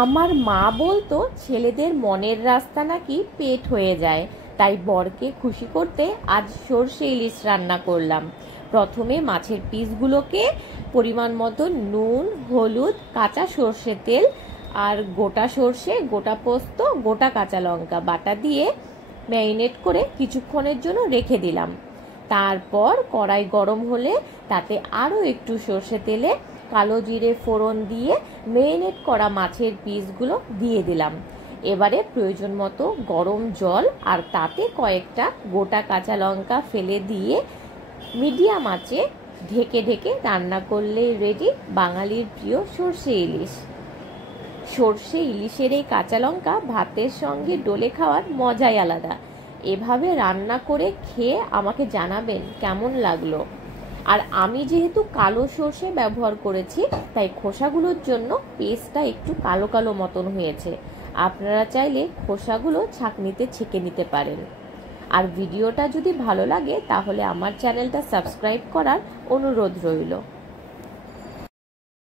আমার মা বলতো ছেলেদের মনের রাস্তা নাকি পেট হয়ে যায়, তাই বরকে খুশি করতে আজ সর্ষে ইলিশ রান্না করলাম। প্রথমে মাছের পিসগুলোকে পরিমাণ মতো নুন, হলুদ, কাঁচা সর্ষে তেল আর গোটা সর্ষে, গোটা পোস্ত, গোটা কাঁচা লঙ্কা বাটা দিয়ে ম্যারিনেট করে কিছুক্ষণের জন্য রেখে দিলাম। তারপর কড়াই গরম হলে তাতে আরও একটু সর্ষে তেলে কালো জিরে ফোড়ন দিয়ে ম্যারিনেট করা মাছের পিসগুলো দিয়ে দিলাম। এবারে প্রয়োজন মতো গরম জল আর তাতে কয়েকটা গোটা কাঁচা লঙ্কা ফেলে দিয়ে মিডিয়াম আঁচে ঢেকে ঢেকে রান্না করলেই রেডি বাঙালির প্রিয় সর্ষে ইলিশ। সর্ষে ইলিশের এই কাঁচা লঙ্কা ভাতের সঙ্গে ডলে খাওয়ার মজাই আলাদা। এভাবে রান্না করে খেয়ে আমাকে জানাবেন কেমন লাগলো। আর আমি যেহেতু কালো সর্ষে ব্যবহার করেছি, তাই খোসাগুলোর জন্য পেস্টটা একটু কালো কালো মতন হয়েছে। আপনারা চাইলে খোসাগুলো ছাঁকনিতে ছেঁকে নিতে পারেন। আর ভিডিওটা যদি ভালো লাগে তাহলে আমার চ্যানেলটা সাবস্ক্রাইব করার অনুরোধ রইল।